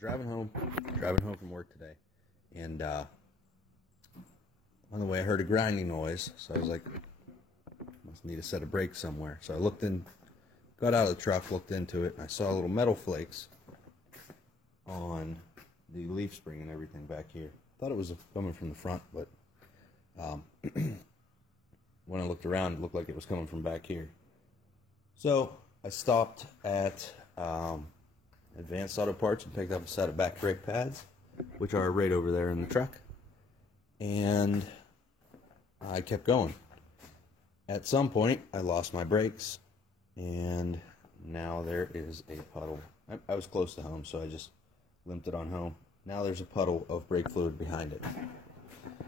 Driving home from work today, and on the way I heard a grinding noise, so I was like, must need a set of brakes somewhere. So I looked in, got out of the truck, looked into it, and I saw little metal flakes on the leaf spring and everything back here. I thought it was coming from the front, but when I looked around, it looked like it was coming from back here. So I stopped at Advanced Auto Parts and picked up a set of back brake pads, which are right over there in the truck. And I kept going. At some point, I lost my brakes, and now there is a puddle. I was close to home, so I just limped it on home. Now there's a puddle of brake fluid behind it.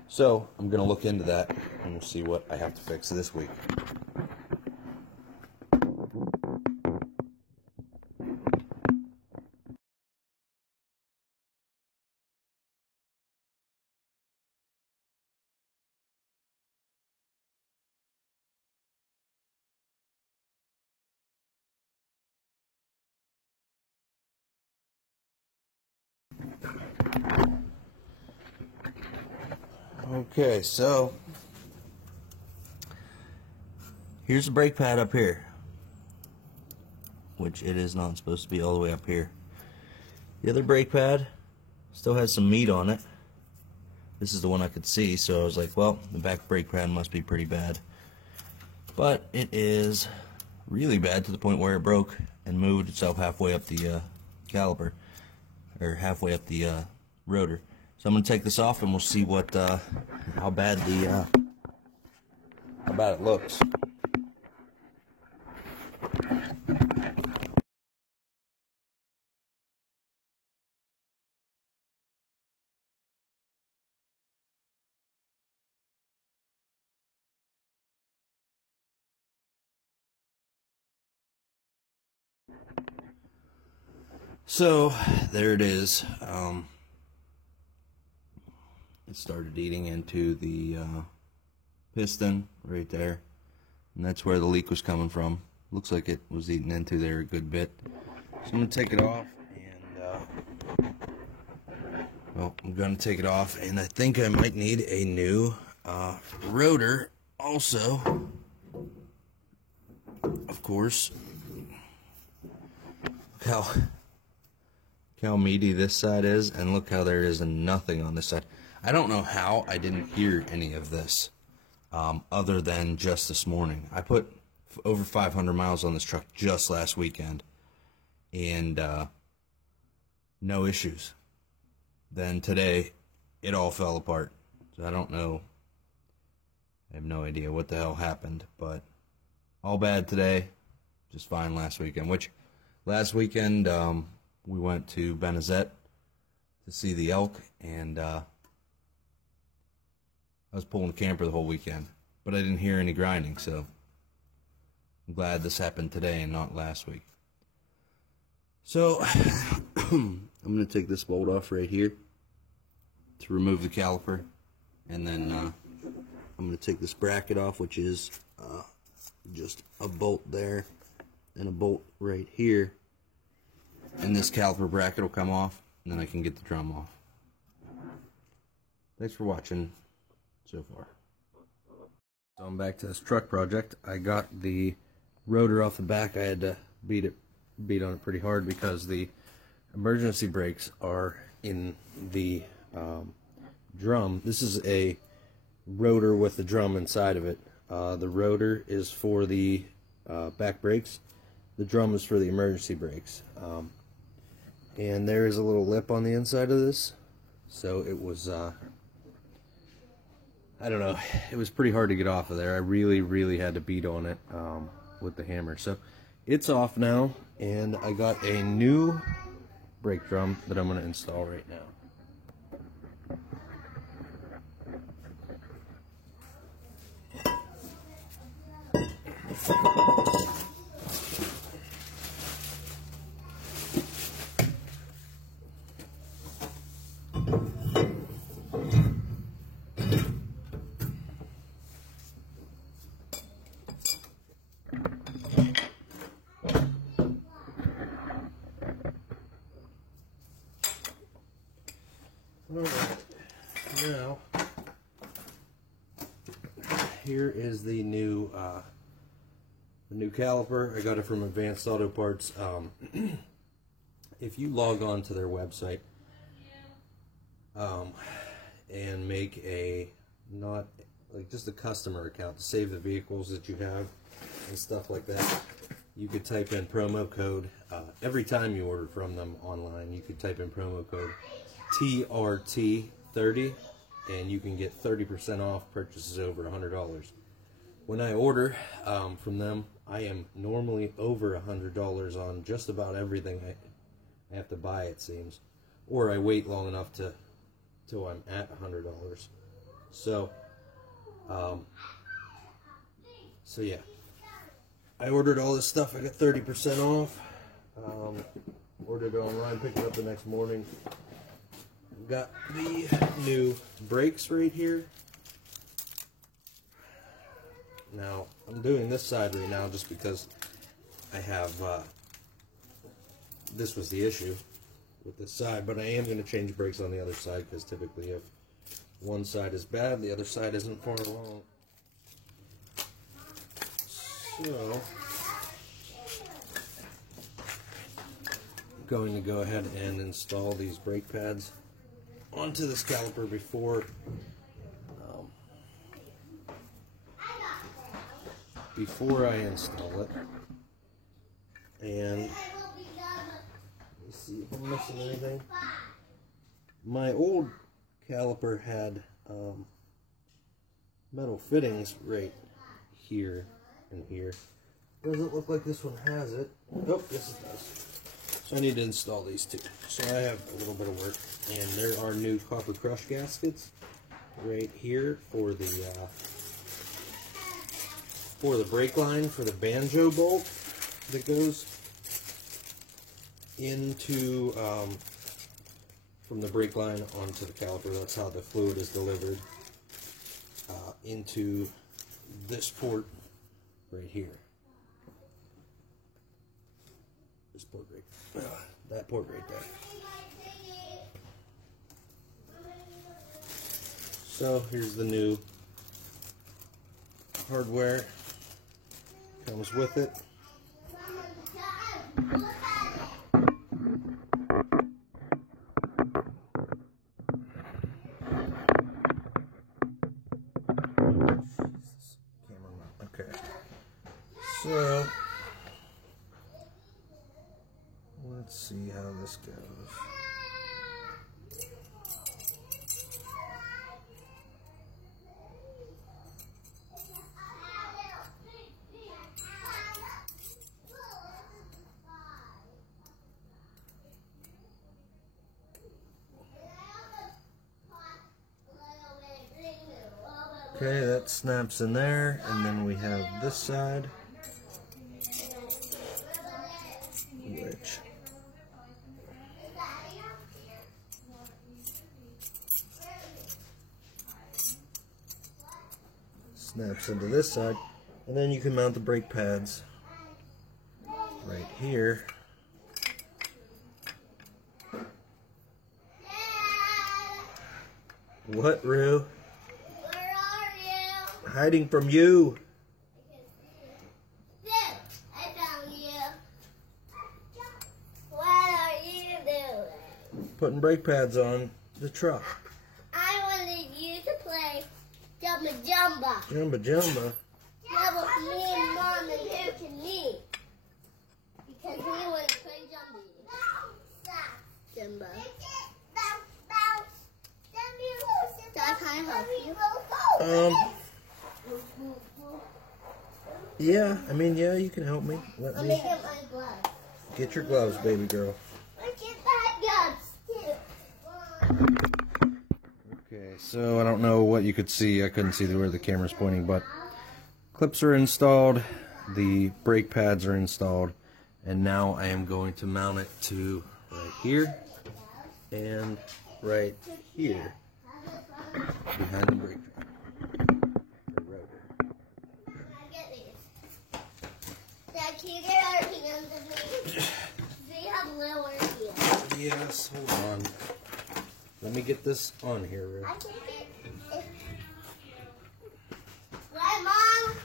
So I'm going to look into that, and we'll see what I have to fix this week. Okay, so here's the brake pad up here, which it is not supposed to be all the way up here. The other brake pad still has some meat on it. This is the one I could see, so I was like, well, the back brake pad must be pretty bad. But it is really bad to the point where it broke and moved itself halfway up the caliper, or halfway up the rotor. So I'm going to take this off and we'll see what how bad it looks. So there it is. It started eating into the piston right there, and that's where the leak was coming from. Looks like it was eating into there a good bit. So I'm going to take it off, and well, I'm going to take it off, and I think I might need a new rotor also, of course. Look how meaty this side is, and look how there is nothing on this side. I don't know how I didn't hear any of this other than just this morning. I put over 500 miles on this truck just last weekend, and no issues. Then today, it all fell apart. So I don't know. I have no idea what the hell happened, but all bad today, just fine last weekend. Which, last weekend, we went to Benezet to see the elk, and I was pulling the camper the whole weekend, but I didn't hear any grinding, so I'm glad this happened today and not last week. So I'm going to take this bolt off right here to remove the caliper, and then I'm going to take this bracket off, which is just a bolt there and a bolt right here, and this caliper bracket will come off, and then I can get the drum off. Thanks for watching so far. So I'm back to this truck project. I got the rotor off the back. I had to beat on it pretty hard because the emergency brakes are in the drum. This is a rotor with the drum inside of it. The rotor is for the back brakes. The drum is for the emergency brakes. And there is a little lip on the inside of this. So it was I don't know, it was pretty hard to get off of there. I really had to beat on it with the hammer. So it's off now, and I got a new brake drum that I'm going to install right now. Alright, now here is the new caliper. I got it from Advanced Auto Parts. If you log on to their website and make just a customer account to save the vehicles that you have and stuff like that, you could type in promo code every time you order from them online. You could type in promo code TRT30 and you can get 30% off purchases over $100. When I order from them, I am normally over $100 on just about everything I have to buy, it seems, or I wait long enough till I'm at $100. So yeah, I ordered all this stuff. I got 30% off. Ordered it online, picked it up the next morning. Got the new brakes right here. Now, I'm doing this side right now just because I have, this was the issue with this side, but I am going to change brakes on the other side because typically if one side is bad, the other side isn't far along. So, I'm going to go ahead and install these brake pads onto this caliper before I install it. And let me see if I'm missing anything. My old caliper had metal fittings right here and here. Doesn't look like this one has it. Oh, yes it does. So I need to install these two. So I have a little bit of work. And there are new copper crush gaskets right here for the brake line for the banjo bolt that goes into from the brake line onto the caliper. That's how the fluid is delivered into this port right here. This port right, that port right there. So here's the new hardware. Comes with it. Okay. So let's see how this goes. Okay, that snaps in there, and then we have this side, which snaps into this side, and then you can mount the brake pads right here. What, Rue? Hiding from you. I found you. What are you doing? Putting brake pads on the truck. I wanted you to play Jumba Jumba. Jumba Jumba. That was me and Mom and Eric and me. Because we want to play Jumba. Can I help you? Yeah, I mean, yeah, you can help me. Let Let me me get my gloves. get your gloves, baby girl. Let's get my gloves too. Okay, so I don't know what you could see. I couldn't see where the camera's pointing, but clips are installed, the brake pads are installed, and now I am going to mount it to right here and right here behind the brake rotor. Get these. Dad, can you get our hands in these? They have lower heels. Yes, hold on. Let me get this on here, Rick. I think it. Right, Mom?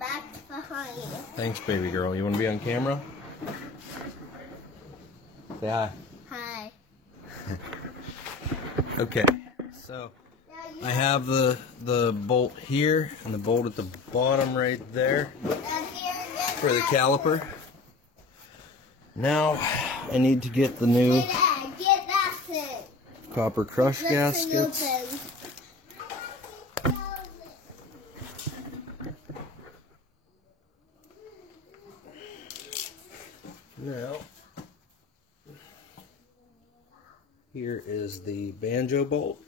Back behind. Thanks, baby girl. You want to be on camera? Say hi. Hi. Okay. So I have the bolt here and the bolt at the bottom right there for the caliper. Now I need to get the new Get that thing. copper crush gaskets. Now, here is the banjo bolt.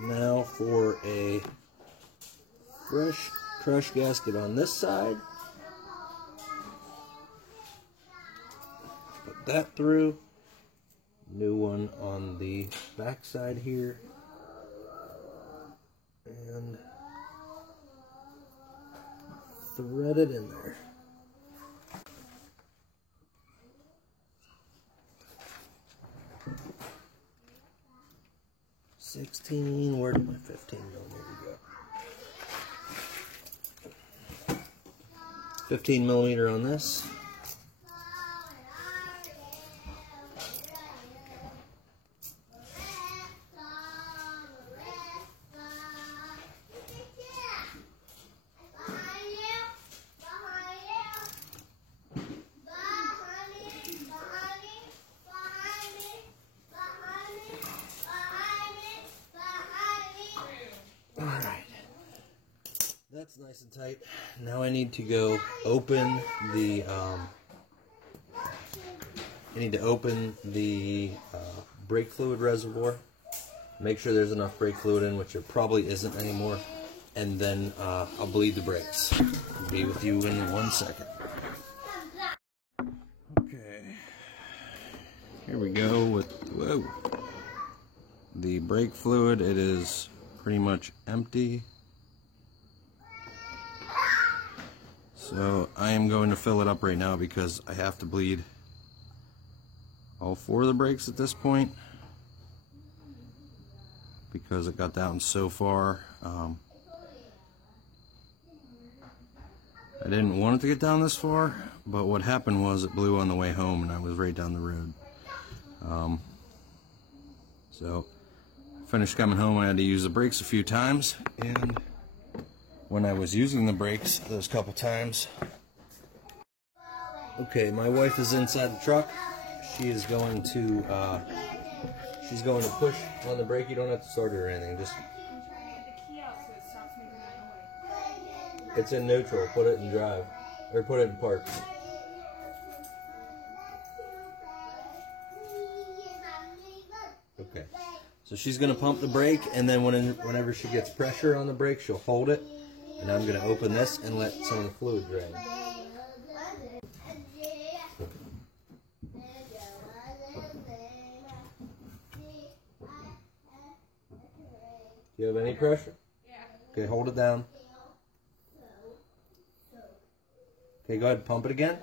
Now for a fresh crush gasket on this side. Put that through. New one on the back side here. And thread it in there. Where did my 15 millimeter go? 15 millimeter on this. That's nice and tight. Now I need to go open the brake fluid reservoir. Make sure there's enough brake fluid in, which there probably isn't anymore. And then I'll bleed the brakes. I'll be with you in 1 second. Okay. Here we go with the brake fluid. It is pretty much empty. So I am going to fill it up right now because I have to bleed all 4 of the brakes at this point because it got down so far. I didn't want it to get down this far, but what happened was it blew on the way home and I was right down the road. So finished coming home, I had to use the brakes a few times, and when I was using the brakes those couple times. Okay, my wife is inside the truck. She is going to push on the brake. You don't have to start it or anything. Just it's in neutral. Put it in drive, or put it in park. Okay. So she's gonna pump the brake, and then whenever she gets pressure on the brake, she'll hold it. And I'm going to open this and let some of the fluid drain. Do you have any pressure? Yeah. Okay, hold it down. Okay, go ahead and pump it again.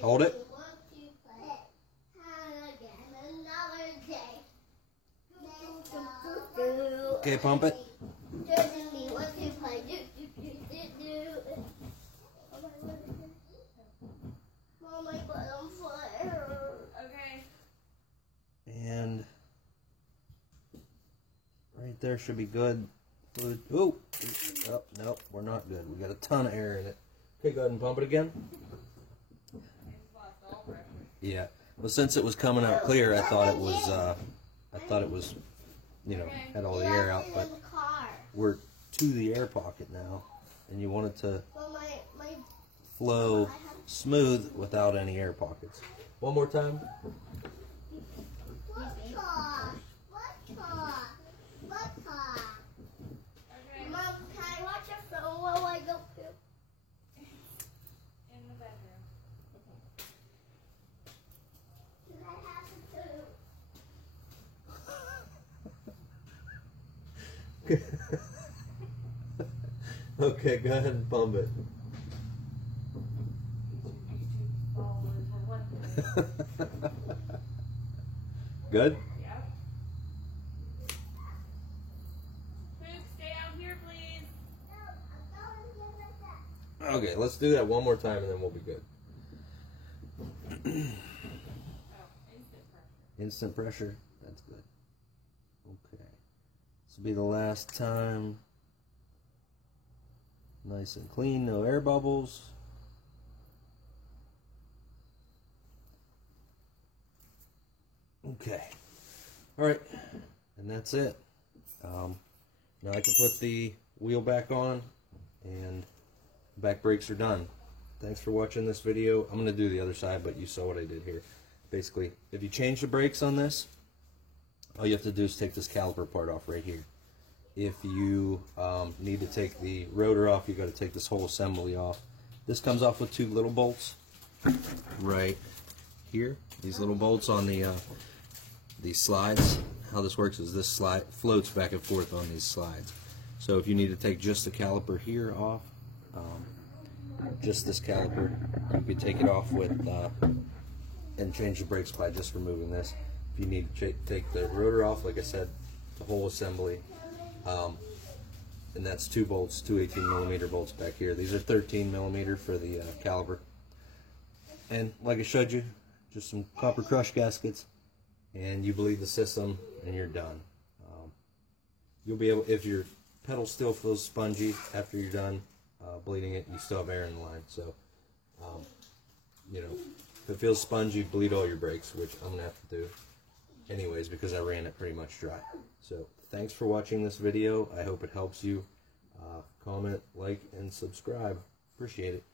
Hold it. Okay, pump it. Okay. And right there should be good. Oh, nope, we're not good. We got a ton of air in it. Okay, go ahead and pump it again. Yeah. Well, since it was coming out clear, I thought it was you know, had all the air out, but In the car. we're to the air pocket now, and you want it to Well, my flow smooth without any air pockets. One more time. what car? What car? What car? Mom, can I watch a film while I go poop? In the bedroom. Can I have to poop? Okay, go ahead and pump it. YouTube followers will want to. Good? Yep. Poop, stay out here, please. No, I'm going to get that. Okay, let's do that one more time and then we'll be good. Oh, instant pressure. Instant pressure. That's good. Okay. This will be the last time. Nice and clean, no air bubbles. Okay. Alright. And that's it. Now I can put the wheel back on and back brakes are done. Thanks for watching this video. I'm going to do the other side, but you saw what I did here. Basically, if you change the brakes on this, all you have to do is take this caliper part off right here. If you need to take the rotor off, you got to take this whole assembly off. This comes off with two little bolts right here. These little bolts on the these slides. How this works is this slide floats back and forth on these slides. So if you need to take just the caliper here off, just this caliper, you could take it off with and change the brakes by just removing this. If you need to take the rotor off, like I said, the whole assembly, and that's two bolts, two 18mm bolts back here. These are 13mm for the caliper. And like I showed you, just some copper crush gaskets, and you bleed the system, and you're done. You'll be able, if your pedal still feels spongy after you're done bleeding it, you still have air in the line. So, you know, if it feels spongy, bleed all your brakes, which I'm gonna have to do anyways because I ran it pretty much dry. So, thanks for watching this video. I hope it helps you. Comment, like, and subscribe. Appreciate it.